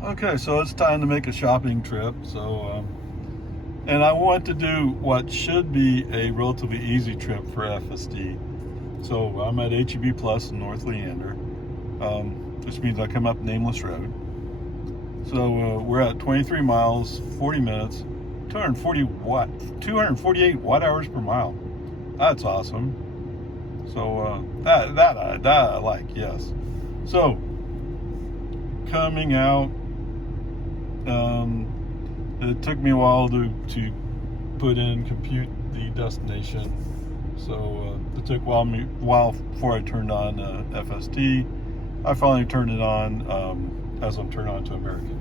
Okay, so it's time to make a shopping trip. And I want to do what should be a relatively easy trip for FSD. So I'm at HEB Plus in North Leander, which means I come up Nameless Road. So we're at 23 miles, 40 minutes, 248 watt hours per mile. That's awesome. So that I like, yes. So coming out, it took me a while to compute the destination. So it took a while before I turned on FSD. I finally turned it on as I'm turning on to American.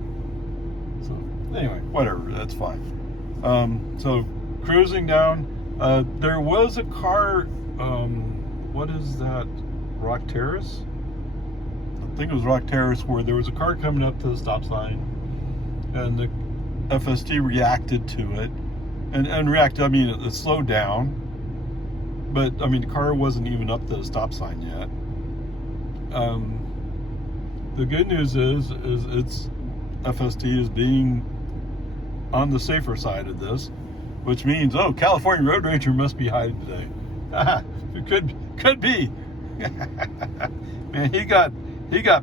So anyway, whatever, that's fine. So cruising down, there was a car, what is that, Rock Terrace? I think it was Rock Terrace, where there was a car coming up to the stop sign, and the FSD reacted to it, and reacted, I mean, it slowed down, but I mean, the car wasn't even up to the stop sign yet. The good news is it's FSD is being on the safer side of this, which means, oh, California Road Ranger must be hiding today. It could be. Man, he got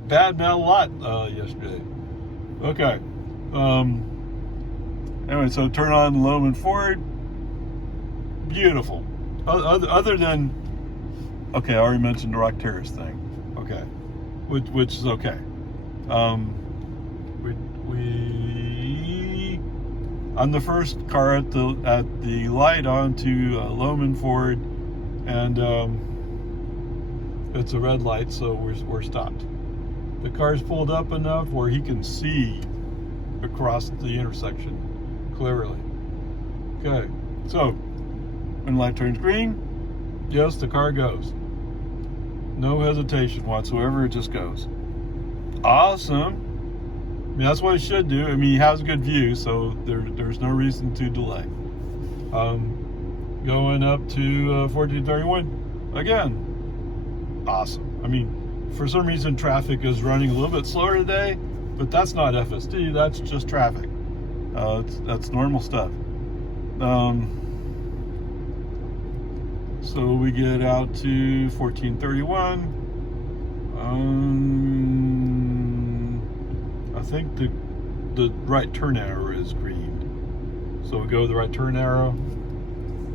bad mouth a lot yesterday. Okay. Anyway, so turn on Loman Ford. Beautiful. Other than, okay, I already mentioned the Rock Terrace thing. Okay, which is okay. I'm the first car at the light onto Loman Ford, and it's a red light, so we're stopped. The car's pulled up enough where he can see across the intersection clearly. Okay, so when the light turns green, yes, the car goes. No hesitation whatsoever, it just goes. Awesome. I mean, that's what it should do. I mean, he has a good view, so there's no reason to delay. Going up to 1431, again, awesome. I mean, for some reason, traffic is running a little bit slower today, but that's not FSD, that's just traffic. That's normal stuff. So we get out to 1431. I think the right turn arrow is green. So we go to the right turn arrow.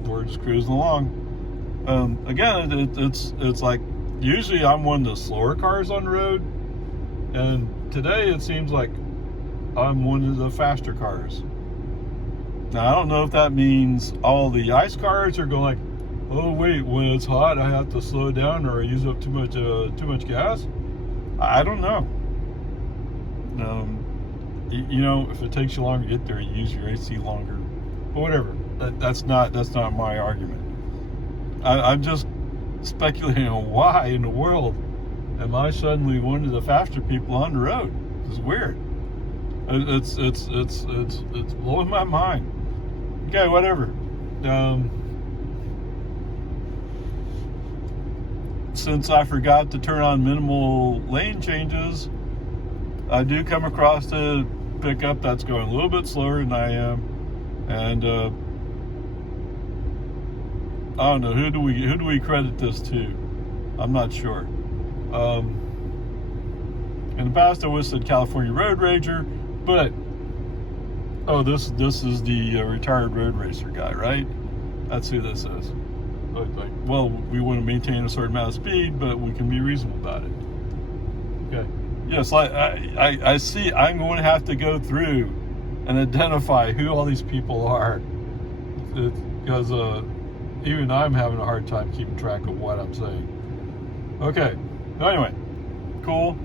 We're just cruising along. Again, it's like, usually I'm one of the slower cars on the road, and today it seems like I'm one of the faster cars. Now, I don't know if that means all the ICE cars are going like, oh wait, when it's hot I have to slow down or I use up too much gas. I don't know. You know, if it takes you longer to get there, you use your AC longer. But whatever. That's not my argument. I'm just speculating on why in the world am I suddenly one of the faster people on the road. It's weird. It's blowing my mind. Okay, whatever. Since I forgot to turn on minimal lane changes, I do come across a pickup that's going a little bit slower than I am, and I don't know, who do we credit this to? I'm not sure. In the past I would have said California Road Ranger, but this is the retired road racer guy, right? That's who this is. Like, well, we want to maintain a certain amount of speed, but we can be reasonable about it. Okay. Yes, I see. I'm going to have to go through and identify who all these people are, because even I'm having a hard time keeping track of what I'm saying. Okay. Anyway, cool.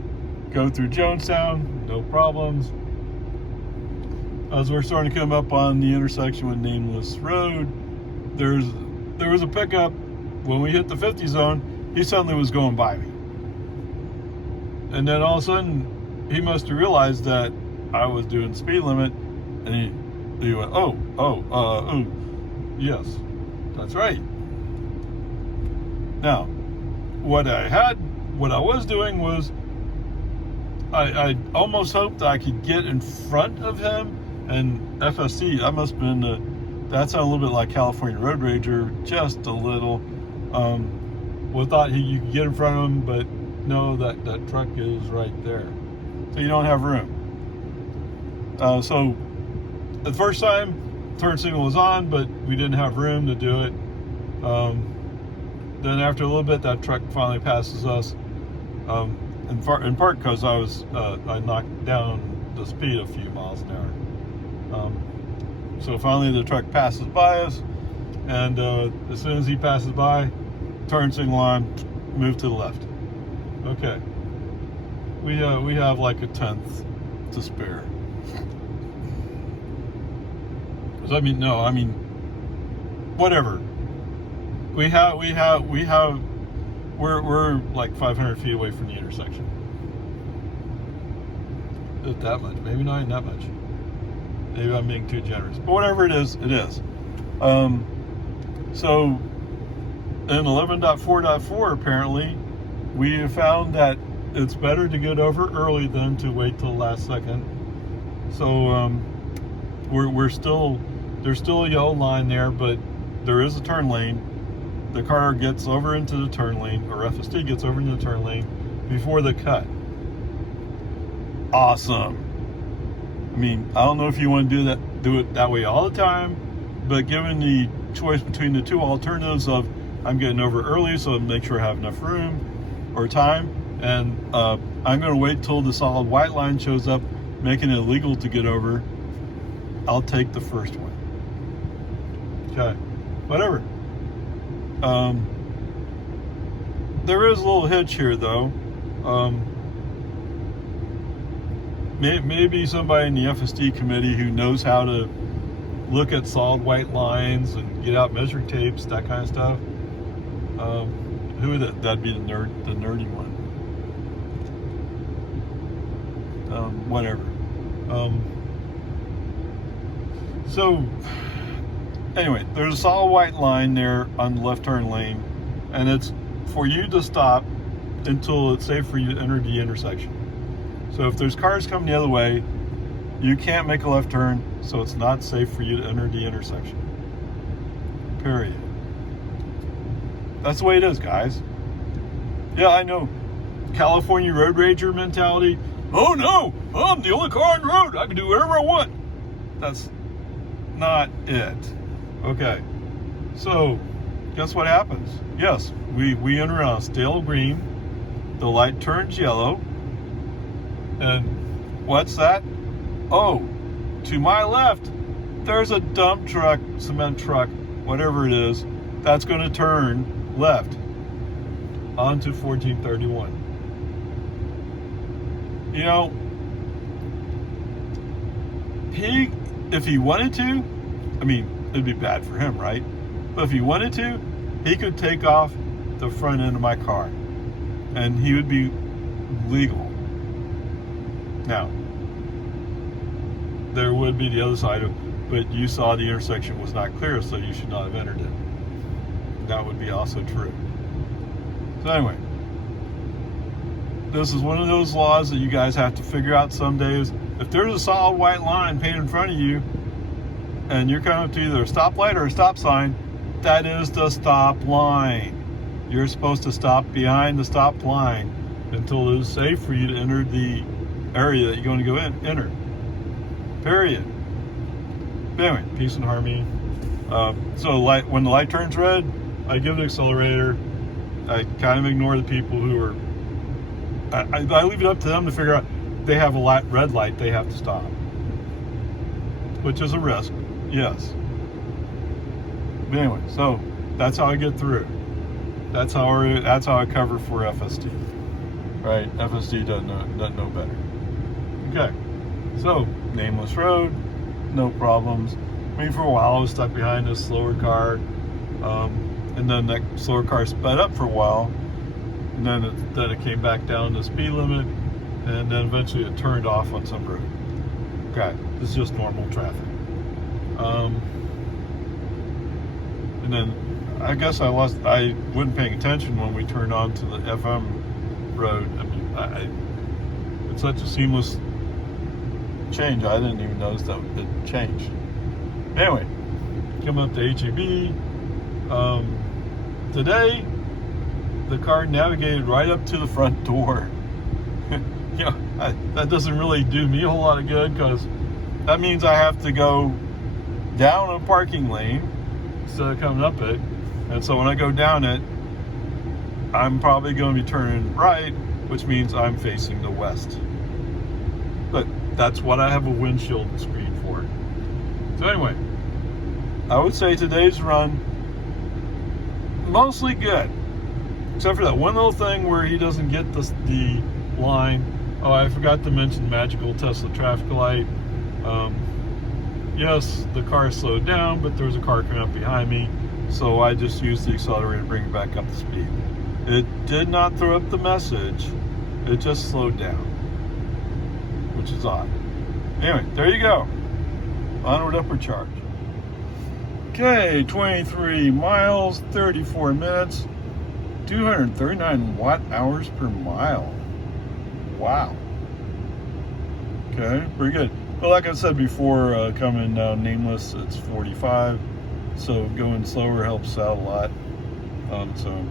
Go through Jonestown, no problems. As we're starting to come up on the intersection with Nameless Road, there was a pickup. When we hit the 50 zone, he suddenly was going by me. And then all of a sudden, he must have realized that I was doing the speed limit, and he went, oh, yes, that's right. Now, what I was doing was, I almost hoped I could get in front of him, and FSD, that must have been that sounded a little bit like California Road Rager, just a little. We thought you could get in front of him, but no, that truck is right there. So you don't have room. So the first time, turn signal was on, but we didn't have room to do it. Then after a little bit, that truck finally passes us. In part because I knocked down the speed a few miles an hour. So finally the truck passes by us, and as soon as he passes by, turn signal on, move to the left. Okay. We have like a tenth to spare. Whatever. We're like 500 feet away from the intersection. Not that much. Maybe not even that much. Maybe I'm being too generous. But whatever it is, it is. So in 11.4.4, apparently, we have found that it's better to get over early than to wait till the last second. So there's still a yellow line there, but there is a turn lane. The car gets over into the turn lane, or FSD gets over into the turn lane before the cut. Awesome. I mean, I don't know if you want to do it that way all the time, but given the choice between the two alternatives of I'm getting over early so make sure I have enough room or time, and I'm going to wait till the solid white line shows up, making it illegal to get over, I'll take the first one. Okay, whatever. There is a little hitch here, though. Maybe somebody in the FSD committee who knows how to look at solid white lines and get out measuring tapes, that kind of stuff. Who would that'd be the nerdy one. Whatever. So anyway, there's a solid white line there on the left turn lane, and it's for you to stop until it's safe for you to enter the intersection. So if there's cars coming the other way, you can't make a left turn, so it's not safe for you to enter the intersection. Period. That's the way it is, guys. Yeah, I know. California Road Rager mentality. Oh no, I'm the only car on the road. I can do whatever I want. That's not it. Okay. So, guess what happens? Yes, we enter on a stale green. The light turns yellow. And what's that? Oh, to my left, there's a dump truck, cement truck, whatever it is, that's going to turn left onto 1431. You know, if he wanted to, I mean, it'd be bad for him, right? But if he wanted to, he could take off the front end of my car, and he would be legal. Now, there would be the other side of it, but you saw the intersection was not clear, so you should not have entered it. That would be also true. So anyway, this is one of those laws that you guys have to figure out some days. If there's a solid white line painted in front of you, and you're coming up to either a stoplight or a stop sign, that is the stop line. You're supposed to stop behind the stop line until it is safe for you to enter the area that you're going to go enter. Period. But anyway, peace and harmony. So when the light turns red, I give an accelerator. I kind of ignore the people who are. I leave it up to them to figure out. They have a red light, they have to stop, which is a risk, yes. But anyway, so that's how I get through. That's how I cover for FSD. Right? FSD doesn't know better. Okay, so nameless road, no problems. I mean, for a while I was stuck behind a slower car, and then that slower car sped up for a while, and then it came back down to speed limit, and then eventually it turned off on some road. Okay, this is just normal traffic. And then I guess I wasn't paying attention when we turned on to the FM road. I mean, It's such a seamless change. I didn't even notice that it changed. Anyway, coming up to HEB. Today, the car navigated right up to the front door. You know, that doesn't really do me a whole lot of good, because that means I have to go down a parking lane instead of coming up it. And so when I go down it, I'm probably going to be turning right, which means I'm facing the west. But that's what I have a windshield screen for. So anyway, I would say today's run, mostly good. Except for that one little thing where he doesn't get the line. Oh, I forgot to mention magical Tesla traffic light. Yes, the car slowed down, but there was a car coming up behind me, so I just used the accelerator to bring it back up to speed. It did not throw up the message, it just slowed down, which is odd. Anyway, there you go. Onward, upward charge. Okay, 23 miles, 34 minutes, 239 watt-hours per mile. Wow. Okay, pretty good. But like I said before, coming down Nameless, it's 45, so going slower helps out a lot. So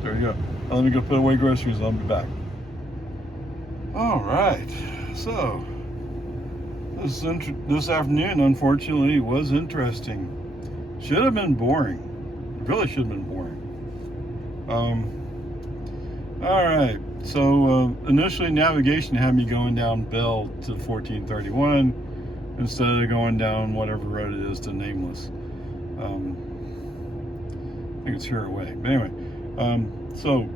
there you go. Let me go put away groceries. I'll be back. All right. So this afternoon, unfortunately, was interesting. Should have been boring. It really should have been boring. All right. So initially, navigation had me going down Bell to 1431 instead of going down whatever road it is to Nameless. I think it's here away. But anyway, so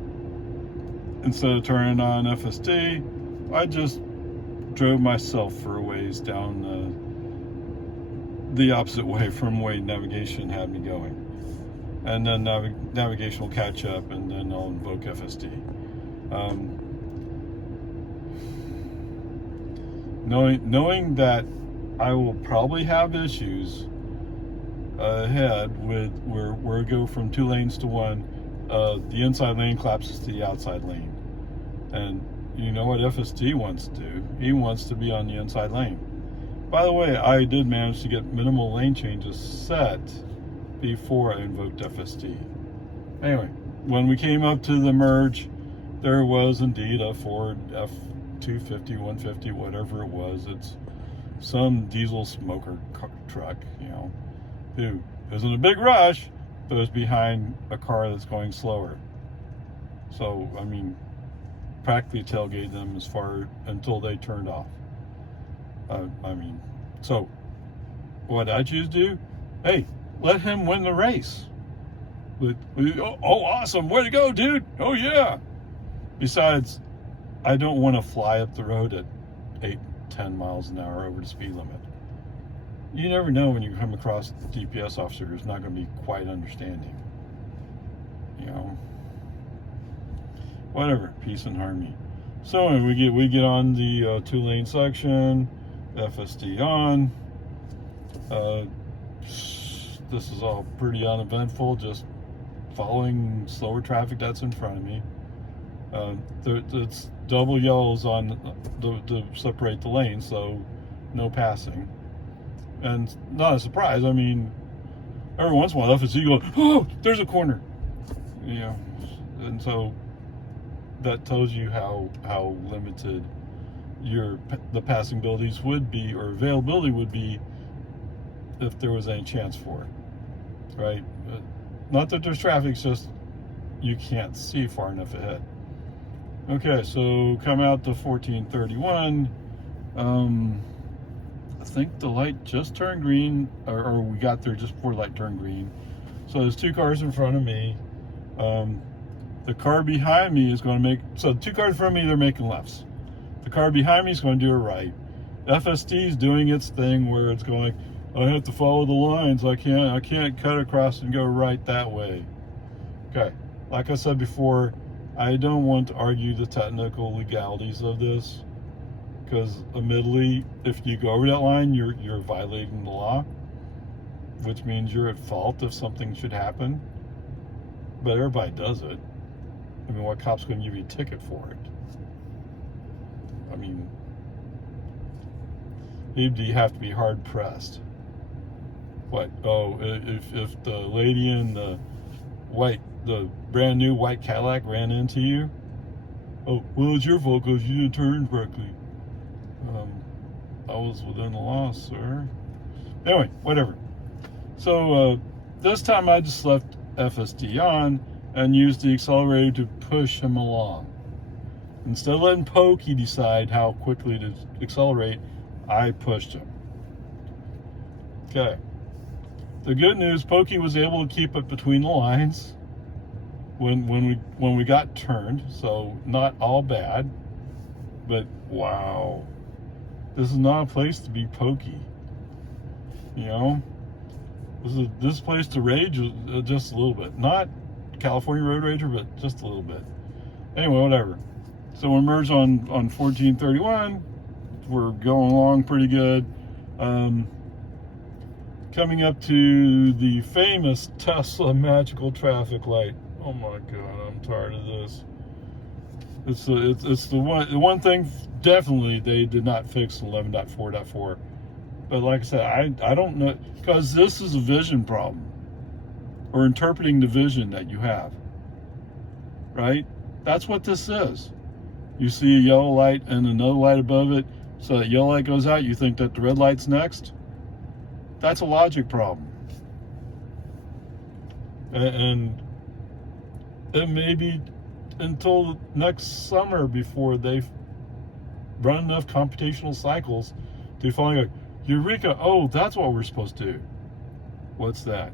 instead of turning on FSD, I just drove myself for a ways down the opposite way from the way navigation had me going. And then navigation will catch up, and then I'll invoke FSD. Knowing that I will probably have issues ahead with where I go from 2 lanes to 1, the inside lane collapses to the outside lane. And you know what FSD wants to do? He wants to be on the inside lane. By the way, I did manage to get minimal lane changes set before I invoked FSD. Anyway, when we came up to the merge, there was indeed a Ford F-250, 150, whatever it was. It's some diesel smoker truck, you know, who isn't a big rush, but is behind a car that's going slower. So, I mean, practically tailgate them as far until they turned off. So what did I choose to do? Hey, let him win the race. But, oh, awesome, way to go, dude. Oh yeah. Besides, I don't want to fly up the road at 8-10 miles an hour over the speed limit. You never know when you come across the DPS officer who's not going to be quite understanding. You know, whatever, peace and harmony. So anyway, we get on the 2-lane section, FSD on. This is all pretty uneventful, just following slower traffic that's in front of me. It's double yellows on to separate the lanes, so no passing. And not a surprise. I mean, every once in a while, FSD goes, oh, there's a corner. You know, and so that tells you how limited the passing abilities would be, or availability would be, if there was any chance for it, right? Not that there's traffic, it's just you can't see far enough ahead. Okay, so come out to 1431. I think the light just turned green, or we got there just before the light turned green. So there's 2 cars in front of me. The car behind me is going to so 2 cars in front of me, they're making lefts. The car behind me is going to do a right. FSD is doing its thing where it's going, I have to follow the lines. I can't cut across and go right that way. Okay, like I said before, I don't want to argue the technical legalities of this, because admittedly, if you go over that line, you're violating the law, which means you're at fault if something should happen. But everybody does it. I mean, what cop's going to give you a ticket for it? I mean, you'd have to be hard pressed. What? Oh, if the lady in the brand new white Cadillac ran into you, oh, well, it's your fault because you didn't turn correctly. I was within the law, sir. Anyway, whatever. So this time I just left FSD on and used the accelerator to push him along. Instead of letting Pokey decide how quickly to accelerate, I pushed him. Okay. The good news, Pokey was able to keep it between the lines when we got turned, so not all bad. But wow, this is not a place to be Pokey. You know, this place to rage just a little bit. Not California Road Rager, but just a little bit. Anyway, whatever. So we're merged on 1431. We're going along pretty good. Coming up to the famous Tesla magical traffic light. Oh my God, I'm tired of this. It's the one thing definitely they did not fix in 11.4.4. But like I said, I don't know, because this is a vision problem, or interpreting the vision that you have, right? That's what this is. You see a yellow light and another light above it, so that yellow light goes out, you think that the red light's next. That's a logic problem. And it may be until next summer before they've run enough computational cycles to finally go, Eureka, oh, that's what we're supposed to do. What's that?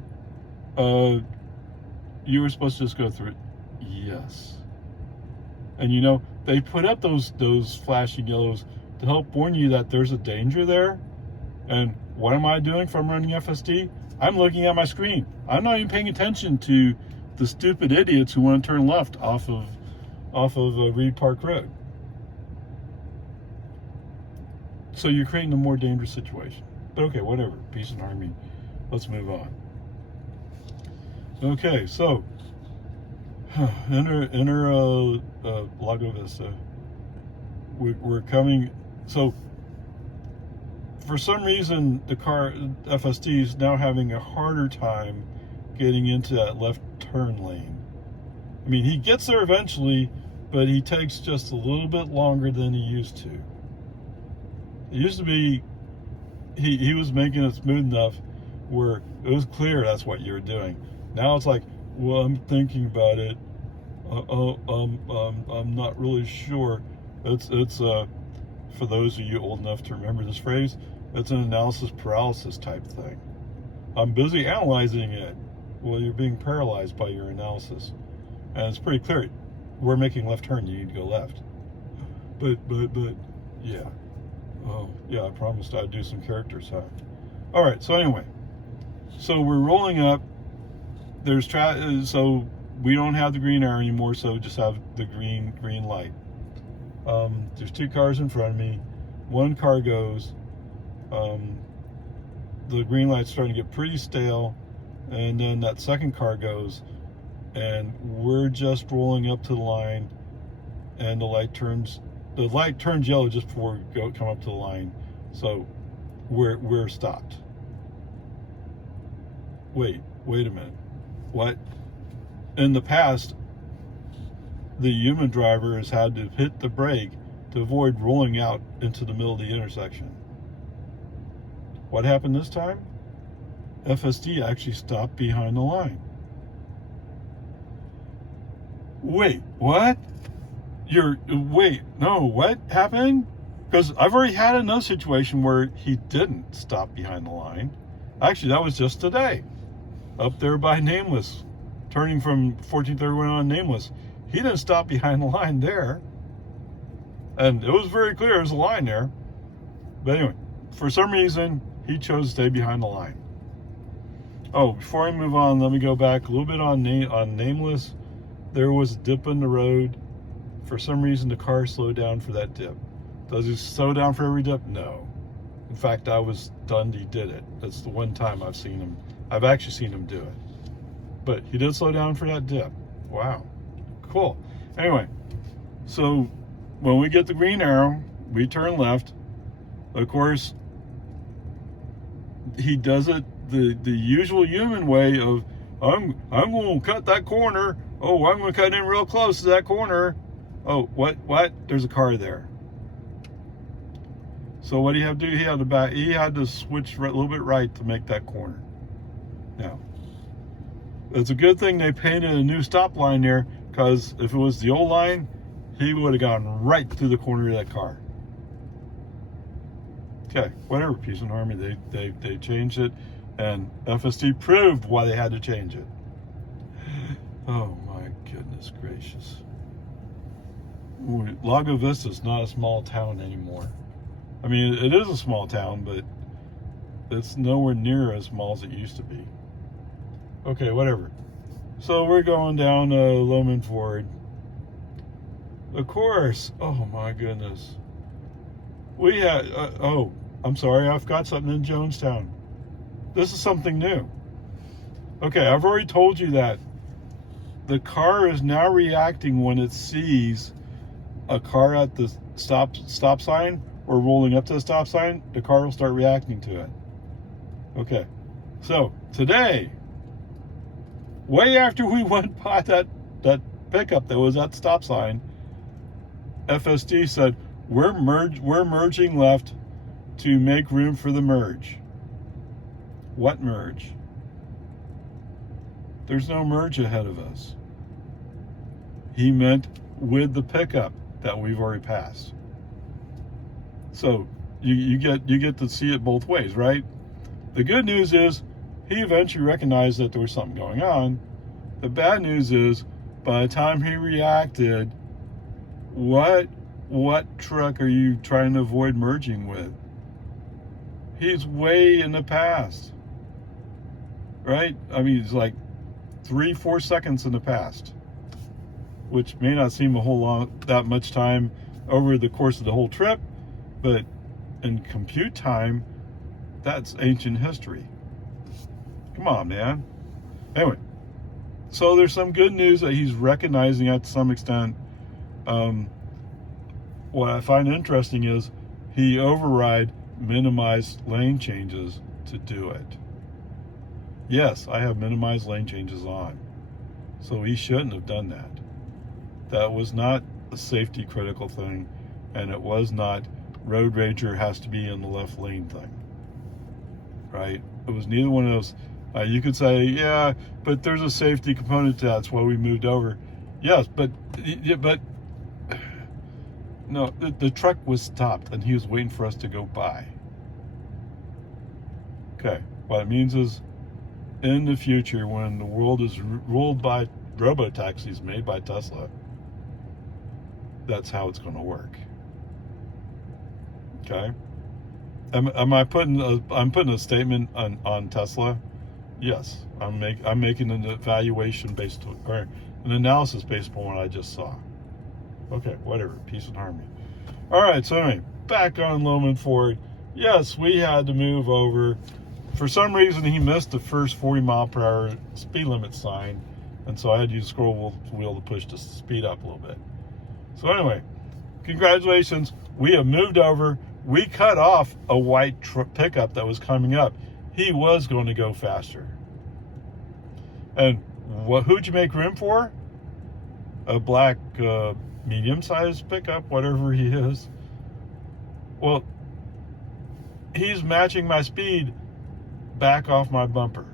You were supposed to just go through it. Yes. And you know, they put up those flashing yellows to help warn you that there's a danger there. And what am I doing if I'm running FSD? I'm looking at my screen. I'm not even paying attention to the stupid idiots who want to turn left off of Reed Park Road. So you're creating a more dangerous situation. But okay, whatever. Peace and harmony. Let's move on. Okay, so enter Lago Vista. We're coming. So for some reason, the car FSD is now having a harder time getting into that left turn lane. I mean, he gets there eventually, but he takes just a little bit longer than he used to. It used to be he was making it smooth enough where it was clear that's what you were doing. Now it's like, well, I'm thinking about it. I'm not really sure. It's for those of you old enough to remember this phrase, it's an analysis paralysis type thing. I'm busy analyzing it. Well, you're being paralyzed by your analysis. And it's pretty clear. We're making left turn, you need to go left. But, yeah. Oh, yeah, I promised I'd do some characters, huh? All right, so anyway. So we're rolling up. There's so we don't have the green arrow anymore, so we just have the green light. There's two cars in front of me. One car goes. The green light's starting to get pretty stale, and then that second car goes, and we're just rolling up to the line, and the light turns yellow just before we come up to the line, so we're stopped. Wait a minute. What? In the past, the human driver has had to hit the brake to avoid rolling out into the middle of the intersection. What happened this time? FSD actually stopped behind the line. Wait, what? What happened? Because I've already had another situation where he didn't stop behind the line. Actually, that was just today. Up there by Nameless, turning from 1431 on Nameless. He didn't stop behind the line there. And it was very clear there's a line there. But anyway, for some reason, he chose to stay behind the line. Oh, before I move on, let me go back a little bit on Nameless. There was a dip in the road. For some reason, the car slowed down for that dip. Does he slow down for every dip? No. In fact, I was stunned he did it. That's the one time I've actually seen him do it. But he did slow down for that dip. Wow. Cool. Anyway, so when we get the green arrow, we turn left. Of course, he does it the usual human way of, I'm going to cut that corner. Oh, I'm going to cut in real close to that corner. Oh, what? There's a car there. So what do you have to do? He had to switch a little bit right to make that corner. Now, it's a good thing they painted a new stop line there, because if it was the old line, he would have gone right through the corner of that car. Okay, whatever, peace and harmony. They changed it, and FSD proved why they had to change it. Oh my goodness gracious. Lago Vista is not a small town anymore. I mean, it is a small town, but it's nowhere near as small as it used to be. Okay, whatever. So we're going down Loman Ford. Of course. Oh my goodness. We had, oh, I'm sorry, I've got something in Jonestown. This is something new. Okay, I've already told you that the car is now reacting when it sees a car at the stop sign or rolling up to the stop sign. The car will start reacting to it. Okay, so today, way after we went by that pickup that was at the stop sign, FSD said, we're merging left to make room for the merge. What merge? There's no merge ahead of us. He meant with the pickup that we've already passed. So you get to see it both ways, right? The good news is he eventually recognized that there was something going on. The bad news is, by the time he reacted, what truck are you trying to avoid merging with? He's way in the past, right? I mean, it's like 3-4 seconds in the past, which may not seem a whole lot, that much time over the course of the whole trip, but in compute time, that's ancient history. Come on, man. Anyway, so there's some good news that he's recognizing that to some extent. What I find interesting is he override minimized lane changes to do it. Yes, I have minimized lane changes on, so he shouldn't have done that. That was not a safety critical thing, and it was not road rager has to be in the left lane thing, right? It was neither one of those. You could say, yeah, but there's a safety component to that. That's why we moved over. Yes, but no, the truck was stopped and he was waiting for us to go by. Okay, what it means is, in the future, when the world is ruled by robo-taxis made by Tesla, that's how it's going to work. Okay? I'm putting a statement on Tesla? Yes, I'm making an evaluation based on, or an analysis based upon what I just saw. Okay, whatever, peace and harmony. All right, so anyway, back on Loman Ford. Yes, we had to move over. For some reason, he missed the first 40-mile-per-hour speed limit sign, and so I had to use the scroll wheel to push the speed up a little bit. So anyway, congratulations, we have moved over. We cut off a white pickup that was coming up. He was going to go faster. And who'd you make room for? A black medium-sized pickup, whatever he is. Well, he's matching my speed back off my bumper.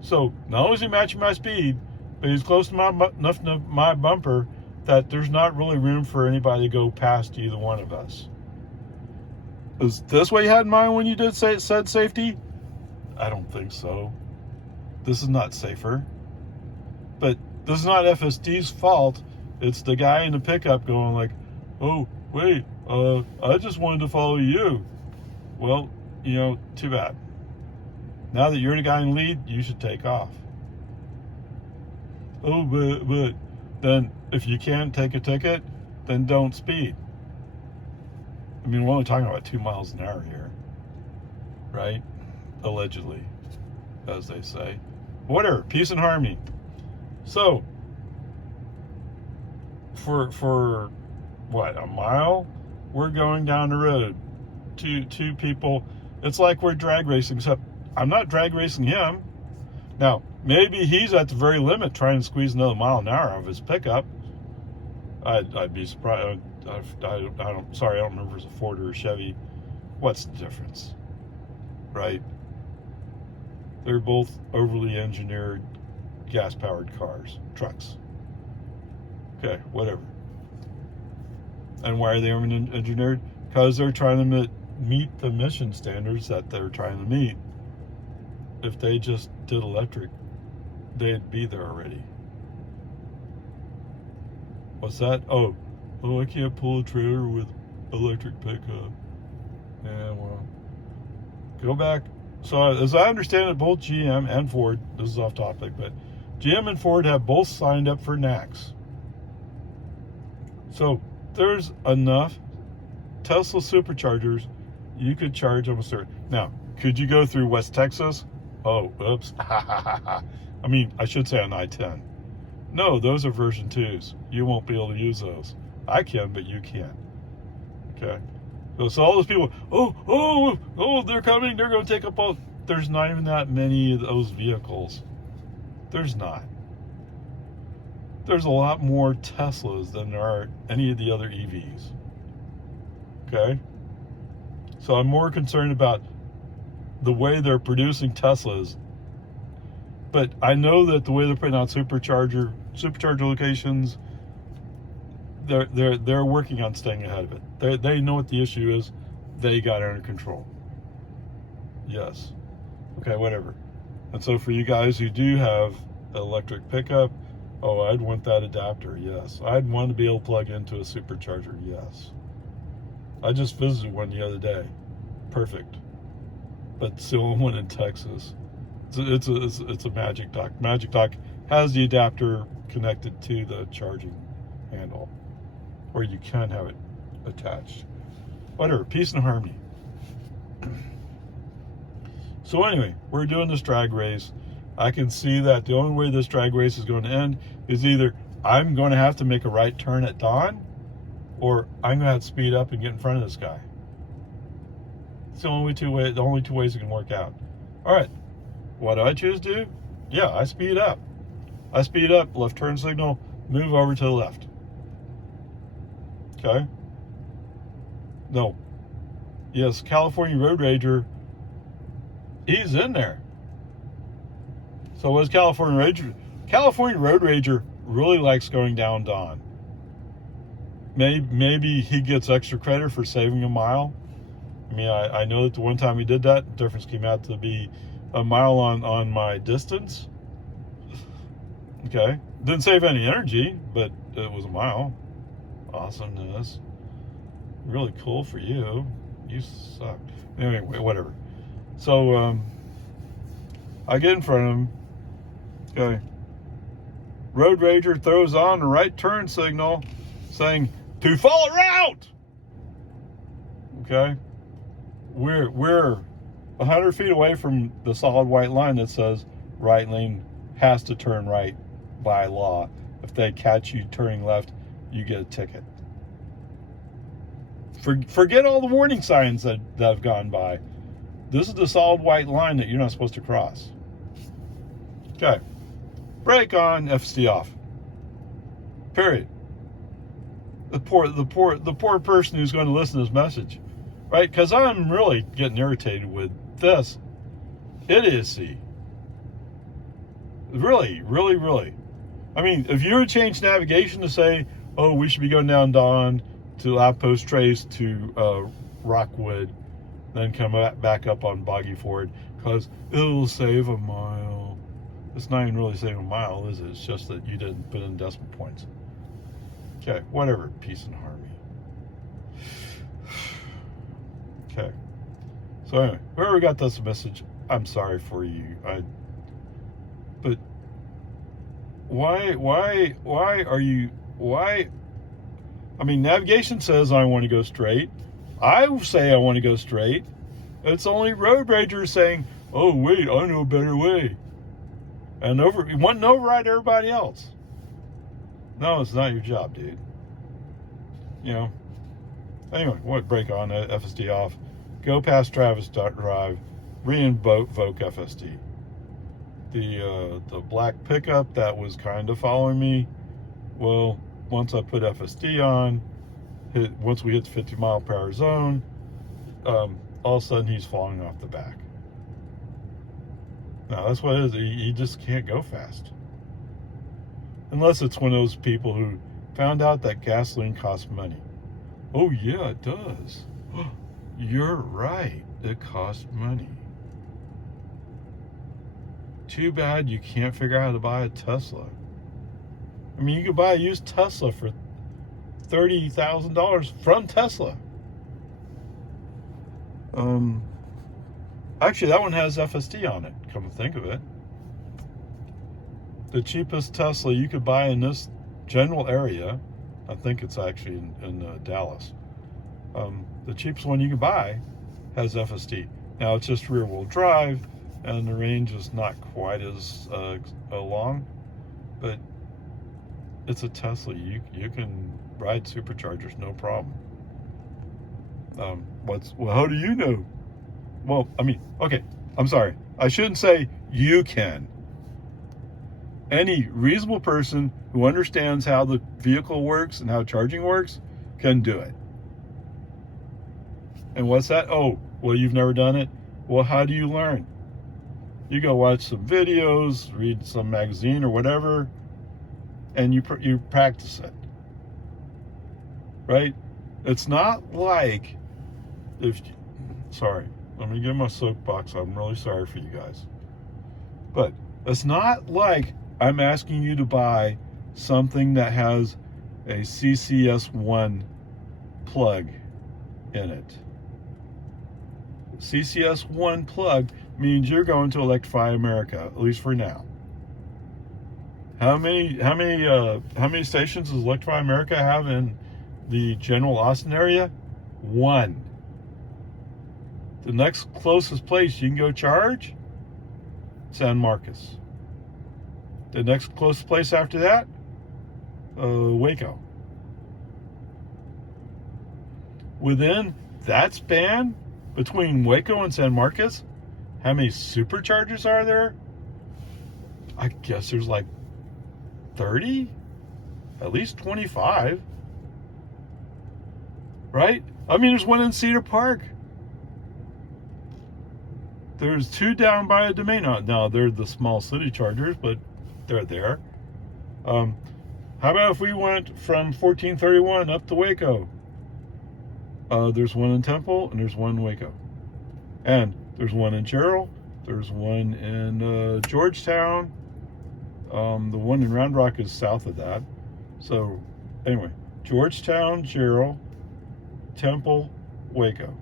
So not only is he matching my speed, but he's close to enough to my bumper that there's not really room for anybody to go past either one of us. Is this what you had in mind when you said safety? I don't think so. This is not safer. But this is not FSD's fault. It's the guy in the pickup going like, oh, wait, I just wanted to follow you. Well, too bad. Now that you're the guy in the lead, you should take off. Oh, but then if you can't take a ticket, then don't speed. I mean, we're only talking about 2 miles an hour here, right? Allegedly, as they say. Whatever, peace and harmony. So, for what, a mile? We're going down the road. Two people. It's like we're drag racing, except I'm not drag racing him. Now, maybe he's at the very limit trying to squeeze another mile an hour out of his pickup. I'd be surprised. I don't remember if it's a Ford or a Chevy. What's the difference? Right? They're both overly engineered gas-powered cars, trucks. Okay, whatever. And why are they engineered? Because they're trying to meet the emission standards that they're trying to meet. If they just did electric, they'd be there already. What's that? Oh, I can't pull a trailer with electric pickup. Yeah, well, go back. So as I understand it, both GM and Ford, this is off topic, but GM and Ford have both signed up for NACS. So there's enough Tesla superchargers you could charge almost certain. Now, could you go through West Texas? Oh, oops. I mean, I should say on I-10. No, those are version 2s. You won't be able to use those. I can, but you can't. Okay? So all those people, they're coming, they're going to take up all... There's not even that many of those vehicles. There's not. There's a lot more Teslas than there are any of the other EVs. Okay? So I'm more concerned about the way they're producing Teslas. But I know that the way they're putting out supercharger locations, they're working on staying ahead of it. They know what the issue is. They got it under control. Yes. Okay, whatever. And so for you guys who do have an electric pickup, oh, I'd want that adapter. Yes. I'd want to be able to plug into a supercharger. Yes. I just visited one the other day. Perfect. But still one in Texas. It's a Magic Dock. Magic Dock has the adapter connected to the charging handle, or you can have it attached. Whatever, peace and harmony. So anyway, we're doing this drag race. I can see that the only way this drag race is going to end is either I'm going to have to make a right turn at dawn, or I'm going to have to speed up and get in front of this guy. It's the only two ways it can work out. All right. What do I choose to do? Yeah, I speed up. Left turn signal, move over to the left. Okay? No. Yes, California Road Rager, he's in there. So what's California Rager? California Road Rager really likes going down dawn. Maybe he gets extra credit for saving a mile. I mean, I know that the one time he did that, the difference came out to be a mile on my distance. Okay. Didn't save any energy, but it was a mile. Awesomeness. Really cool for you. You suck. Anyway, whatever. So, I get in front of him. Okay. Road Rager throws on the right turn signal saying, to follow route! Okay. We're 100 feet away from the solid white line that says right lane has to turn right by law. If they catch you turning left, you get a ticket. Forget all the warning signs that have gone by. This is the solid white line that you're not supposed to cross. Okay. Brake on, FSD off. Period. The poor person who's going to listen to this message. Right? Because I'm really getting irritated with this idiocy. Really, really, really. I mean, if you would change navigation to say, oh, we should be going down Dawn to Outpost Trace to Rockwood, then come back up on Boggy Ford, because it'll save a mile. It's not even really saving a mile, is it? It's just that you didn't put in decimal points. Okay, whatever. Peace and harmony. Okay. So anyway, whoever got this message, I'm sorry for you. But why are you, I mean, navigation says I want to go straight. I say I want to go straight. It's only Road Rager saying, oh, wait, I know a better way. And wanting to override everybody else. No, it's not your job, dude. you know. Anyway, what break on FSD off, go past Travis Drive, re-invoke FSD. The black pickup that was kind of following me, well, once I put FSD on, once we hit the 50 mile per hour zone, all of a sudden he's falling off the back. Now that's what it is. He just can't go fast. Unless it's one of those people who found out that gasoline costs money. Oh yeah, it does. You're right. It costs money. Too bad you can't figure out how to buy a Tesla. I mean, you could buy a used Tesla for $30,000 from Tesla. Actually, that one has FSD on it, come to think of it. The cheapest Tesla you could buy in this general area, I think it's actually in Dallas. The cheapest one you can buy has FSD. Now, it's just rear-wheel drive, and the range is not quite as long, but it's a Tesla. You can ride superchargers, no problem. Well, how do you know? Well, I mean, okay, I'm sorry. I shouldn't say you can. Any reasonable person who understands how the vehicle works and how charging works can do it. And what's that? Oh, well, you've never done it? Well, how do you learn? You go watch some videos, read some magazine or whatever, and you practice it. Right? It's not like sorry, let me get my soapbox. I'm really sorry for you guys. But it's not like I'm asking you to buy something that has a CCS1 plug in it. CCS1 plug means you're going to electrify America, at least for now. How many stations does Electrify America have in the general Austin area? 1. The next closest place you can go charge, San Marcos. The next closest place after that, Waco. Within that span between Waco and San Marcos, how many superchargers are there? I guess there's like 30, at least 25, right? I mean, there's one in Cedar Park. There's 2 down by a Domain. Now, they're the small city chargers, but they're there. How about if we went from 1431 up to Waco? There's one in Temple, and there's one in Waco. And there's one in Gerald. There's one in Georgetown. The one in Round Rock is south of that. So, anyway, Georgetown, Gerald, Temple, Waco.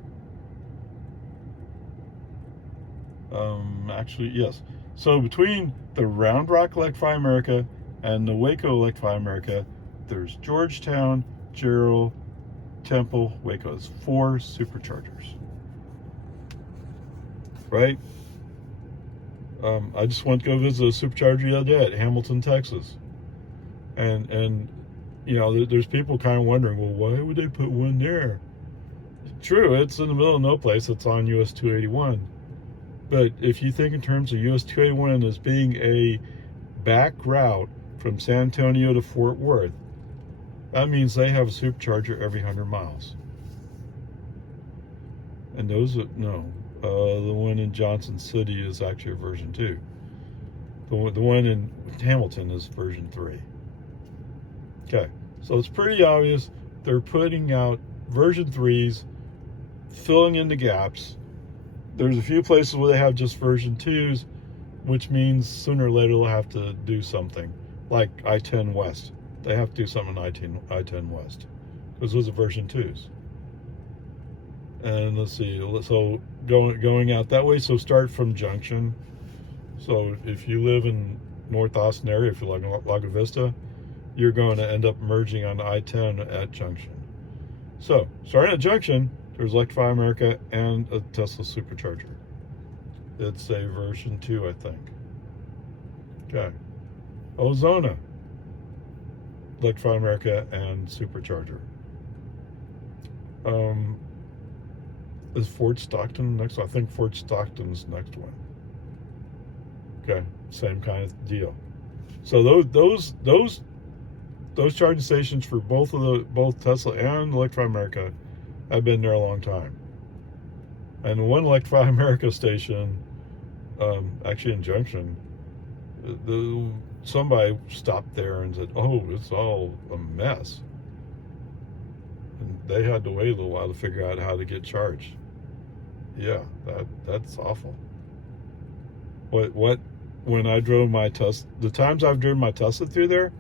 Actually, yes. So between the Round Rock Electrify America and the Waco Electrify America, there's Georgetown, Gerald, Temple, Waco. It's 4 superchargers. Right? I just went to go visit a supercharger the other day at Hamilton, Texas. And you know, there's people kind of wondering, well, why would they put one there? True, it's in the middle of no place. It's on US 281. But if you think in terms of US 281 as being a back route from San Antonio to Fort Worth, that means they have a supercharger every 100 miles. And those, the one in Johnson City is actually a version 2. The one in Hamilton is version 3. Okay, so it's pretty obvious they're putting out version 3s, filling in the gaps. There's a few places where they have just version 2s, which means sooner or later they'll have to do something, like I-10 West. They have to do something on I-10 West, because those are version 2s. And let's see, so going out that way, so start from Junction. So if you live in North Austin area, if you live in Lago Vista, you're going to end up merging on I-10 at Junction. So starting at Junction, there's Electrify America and a Tesla supercharger. It's a version 2, I think. Okay. Ozona, Electrify America and supercharger. Is Fort Stockton next? I think Fort Stockton's next one. Okay, same kind of deal. So those charging stations for both Tesla and Electrify America have been there a long time. And one Electrify America station, actually in Junction, somebody stopped there and said, "Oh, it's all a mess." And they had to wait a little while to figure out how to get charged. Yeah, that's awful. What? When I drove my Tesla, the times I've driven my Tesla through there,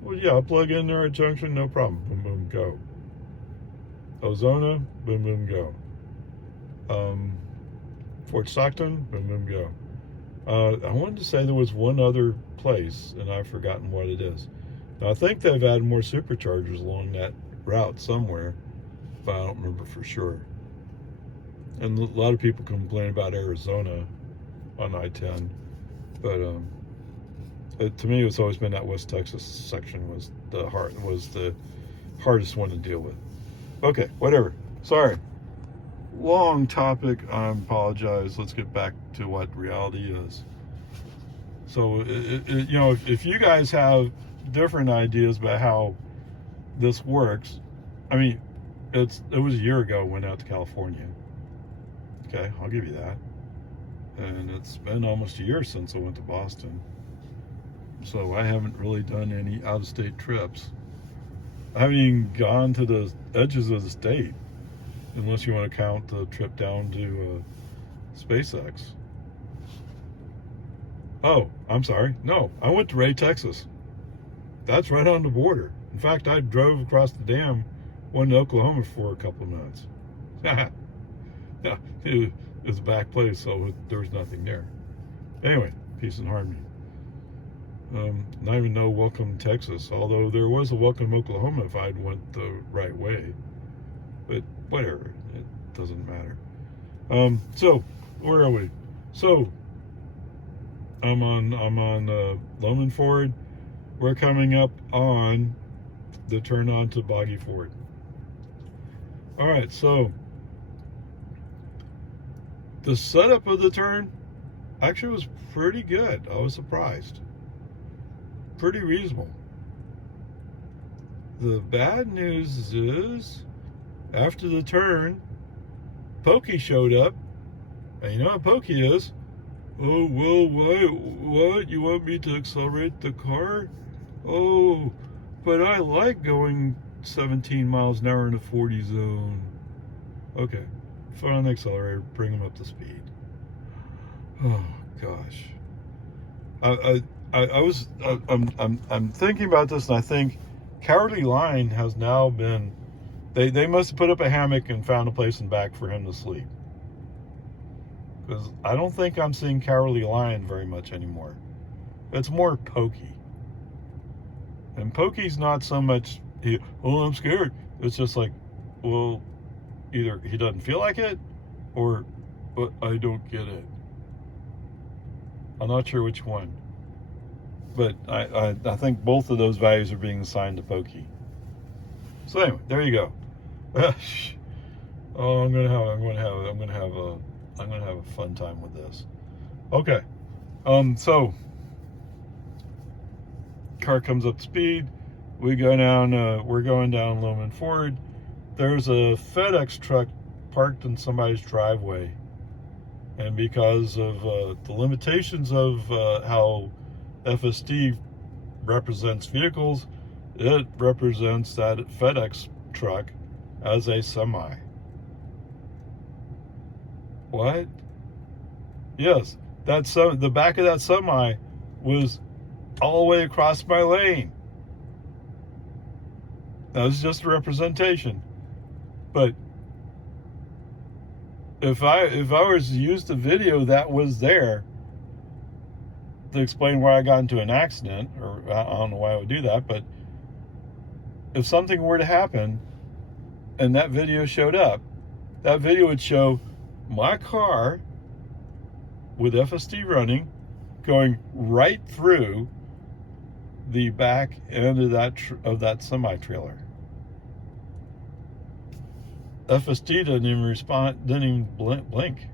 well, yeah, I'll plug in there at Junction, no problem. Boom, boom, go. Ozona, boom, boom, go. Fort Stockton, boom, boom, go. I wanted to say there was one other place, and I've forgotten what it is. Now, I think they've added more superchargers along that route somewhere, but I don't remember for sure. And a lot of people complain about Arizona on I-10, but to me, it's always been that West Texas section was the hardest one to deal with. Okay, whatever. Sorry. Long topic. I apologize. Let's get back to what reality is. So, you know, if you guys have different ideas about how this works, I mean, it was a year ago I went out to California. Okay, I'll give you that. And it's been almost a year since I went to Boston. So I haven't really done any out-of-state trips. I haven't even gone to the edges of the state, unless you want to count the trip down to SpaceX. Oh, I'm sorry. No, I went to Ray, Texas. That's right on the border. In fact, I drove across the dam, went to Oklahoma for a couple of minutes. Yeah, it was a back place, so there was nothing there. Anyway, peace and harmony. Not even know Welcome Texas, although there was a Welcome Oklahoma if I'd went the right way. But whatever, it doesn't matter. So where are we? So I'm on Loman Ford. We're coming up on the turn on to Boggy Ford. All right, so the setup of the turn actually was pretty good. I was surprised. Pretty reasonable. The bad news is, after the turn, Pokey showed up. And you know what Pokey is? Oh, well, what? You want me to accelerate the car? Oh, but I like going 17 miles an hour in a 40 zone. Okay, foot on the accelerator, bring him up to speed. Oh gosh, I'm thinking about this, and I think Cowardly Lion has now been. They must have put up a hammock and found a place in back for him to sleep. Because I don't think I'm seeing Cowardly Lion very much anymore. It's more Pokey. And Pokey's not so much, oh, I'm scared. It's just like, well, either he doesn't feel like it, or but I don't get it. I'm not sure which one. But I think both of those values are being assigned to Pokey. So anyway, there you go. Oh, I'm gonna have a fun time with this. Okay. So car comes up to speed. We go down. We're going down Loman Ford. There's a FedEx truck parked in somebody's driveway, and because of the limitations of how FSD represents vehicles, it represents that FedEx truck as a semi. What? Yes, the back of that semi was all the way across my lane. That was just a representation. But if I was to use the video that was there to explain why I got into an accident, or I don't know why I would do that, but if something were to happen and that video showed up, that video would show my car with FSD running going right through the back end of that semi-trailer. FSD didn't even respond, didn't even blink.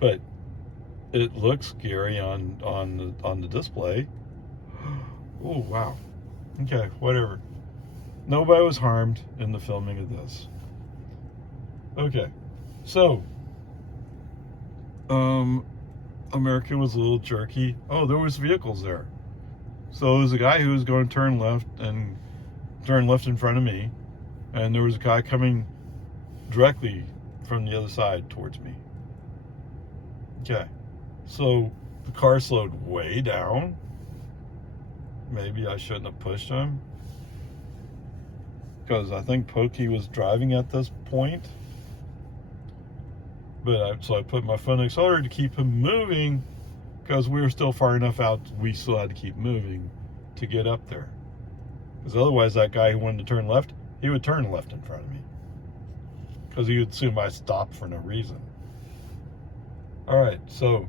But it looks scary on the display. Oh wow. Okay, whatever. Nobody was harmed in the filming of this. Okay, so American was a little jerky. Oh, there was vehicles there. So there was a guy who was going to turn left in front of me, and there was a guy coming directly from the other side towards me. Okay, so the car slowed way down. Maybe I shouldn't have pushed him, because I think Pokey was driving at this point. But so I put my foot on the accelerator to keep him moving, because we were still far enough out, we still had to keep moving to get up there. Because otherwise that guy who wanted to turn left, he would turn left in front of me, because he would assume I stopped for no reason. All right, so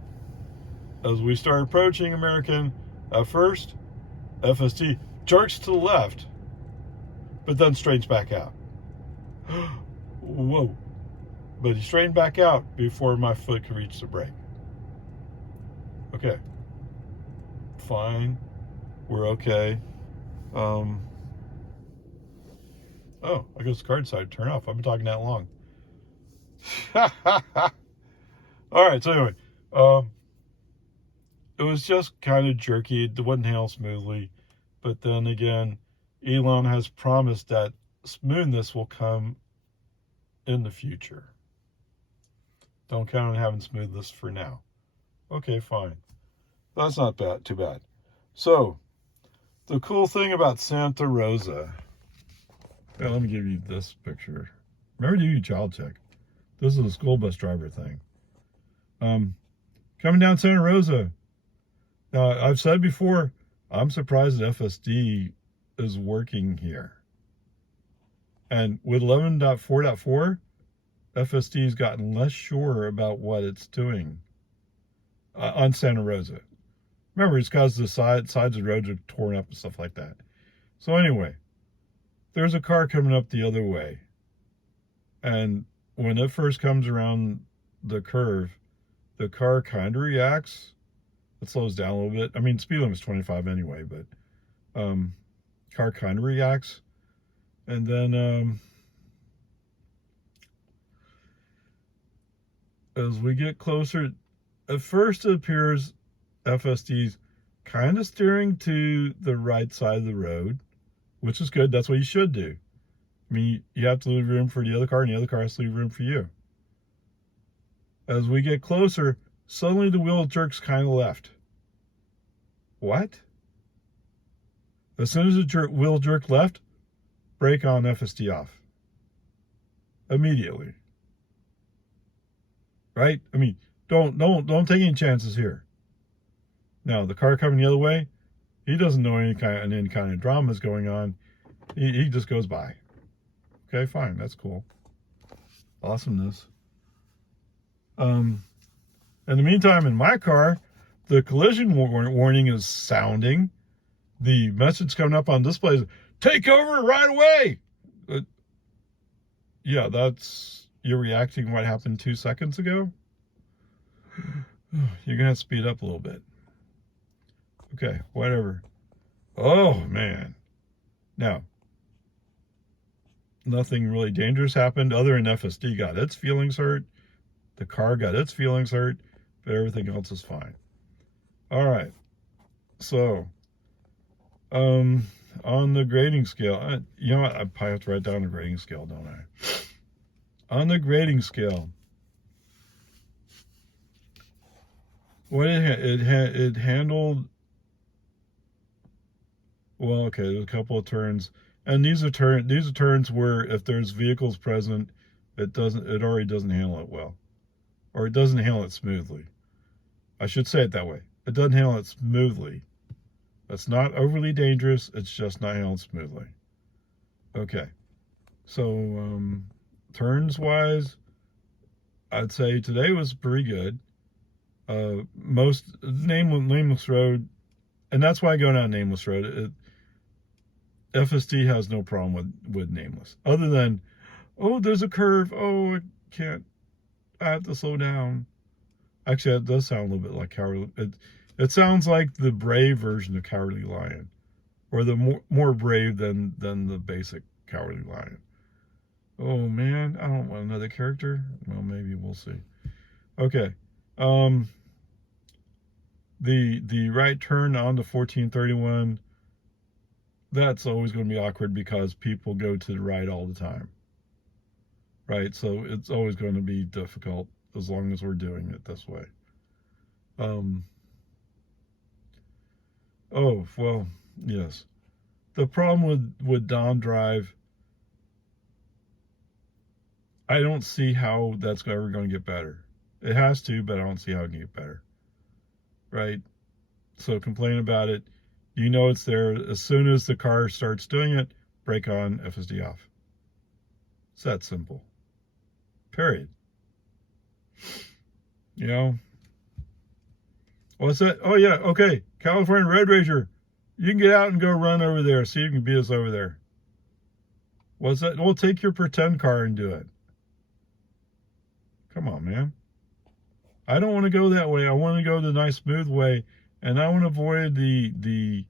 as we start approaching American, at first, FSD jerks to the left, but then straightens back out. Whoa. But he straightened back out before my foot could reach the brake. Okay. Fine. We're okay. Oh, I guess the car decided to turn off. I've been talking that long. All right, so anyway, it was just kind of jerky. It wasn't handled smoothly. But then again, Elon has promised that smoothness will come in the future. Don't count on having smoothness for now. Okay, fine. That's not bad, too bad. So, the cool thing about Santa Rosa. Yeah, let me give you this picture. Remember to do your child check. This is a school bus driver thing. Coming down Santa Rosa. Now, I've said before, I'm surprised that FSD is working here. And with 11.4.4, FSD's gotten less sure about what it's doing on Santa Rosa. Remember, it's because the sides of the roads are torn up and stuff like that. So anyway, there's a car coming up the other way. And when it first comes around the curve, the car kind of reacts. It slows down a little bit. I mean, speed limit is 25 anyway, but car kind of reacts. And then as we get closer, at first it appears FSD's kind of steering to the right side of the road, which is good. That's what you should do. I mean, you have to leave room for the other car, and the other car has to leave room for you. As we get closer, suddenly the wheel jerks kind of left. What? As soon as the wheel jerked left, brake on, FSD off. Immediately. Right? I mean, don't take any chances here. Now, the car coming the other way, he doesn't know any kind of drama is going on. He just goes by. Okay, fine, that's cool. Awesomeness. In the meantime, in my car, the collision warning is sounding. The message coming up on display is, take over right away. Yeah, that's, you're reacting to what happened 2 seconds ago. You're going to have to speed up a little bit. Okay, whatever. Oh, man. Now, nothing really dangerous happened other than FSD got its feelings hurt. The car got its feelings hurt, but everything else is fine. All right. So, on the grading scale, you know what? I probably have to write down the grading scale, don't I? On the grading scale, what it handled. Well, okay, there's a couple of turns, and these are turns where if there's vehicles present, it already doesn't handle it well, or it doesn't handle it smoothly. I should say it that way. It doesn't handle it smoothly. That's not overly dangerous. It's just not handled smoothly. Okay, so turns wise, I'd say today was pretty good. Most Nameless Road, and that's why I go down Nameless Road. FSD has no problem with Nameless, other than Oh, there's a curve. Oh, I can't. I have to slow down. Actually, that does sound a little bit like Cowardly. It sounds like the brave version of Cowardly Lion, or the more brave than the basic Cowardly Lion. Oh man, I don't want another character. Well, maybe we'll see. Okay. Um, the right turn on the 1431. That's always going to be awkward because people go to the right all the time, right? So it's always going to be difficult as long as we're doing it this way. Um, oh well, yes. The problem with Don Drive, I don't see how that's ever going to get better. It has to, but I don't see how it can get better, right? So complain about it. You know it's there. As soon as the car starts doing it, brake on, FSD off. It's that simple. Period. You know? What's that? Oh, yeah. Okay. California Road Rager. You can get out and go run over there. See if you can beat us over there. What's that? We'll take your pretend car and do it. Come on, man. I don't want to go that way. I want to go the nice, smooth way. And I want to avoid the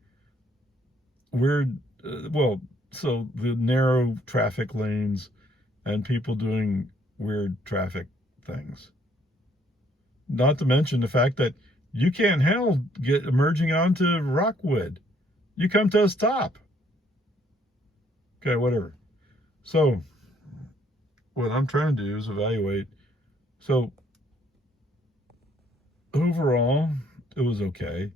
weird, so the narrow traffic lanes and people doing weird traffic things. Not to mention the fact that you can't handle emerging onto Rockwood. You come to a stop. Okay, whatever. So, what I'm trying to do is evaluate. So, overall, it was okay.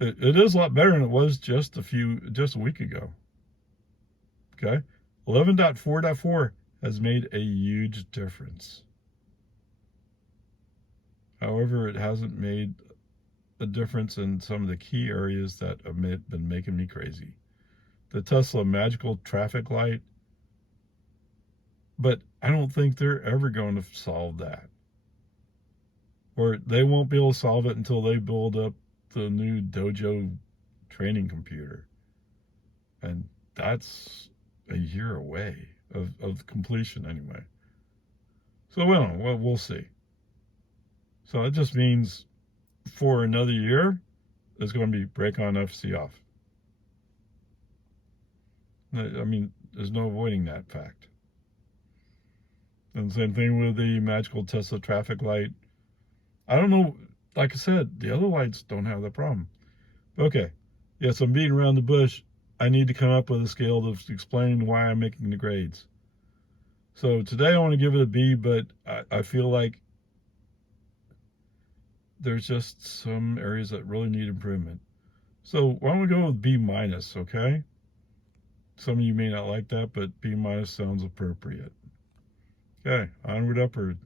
It is a lot better than it was just a week ago. Okay, 11.4.4 has made a huge difference. However, it hasn't made a difference in some of the key areas that have been making me crazy. The Tesla magical traffic light, but I don't think they're ever going to solve that. Or they won't be able to solve it until they build up the new Dojo training computer. And that's a year away of completion anyway. So, well, we'll see. So that just means for another year, it's going to be brake on, FC off. I mean, there's no avoiding that fact. And same thing with the magical Tesla traffic light. I don't know. Like I said, the other lights don't have that problem. Okay. Yes, I'm beating around the bush. I need to come up with a scale to explain why I'm making the grades. So today I want to give it a B, but I feel like there's just some areas that really need improvement. So why don't we go with B minus, okay? Some of you may not like that, but B minus sounds appropriate. Okay, onward, upward.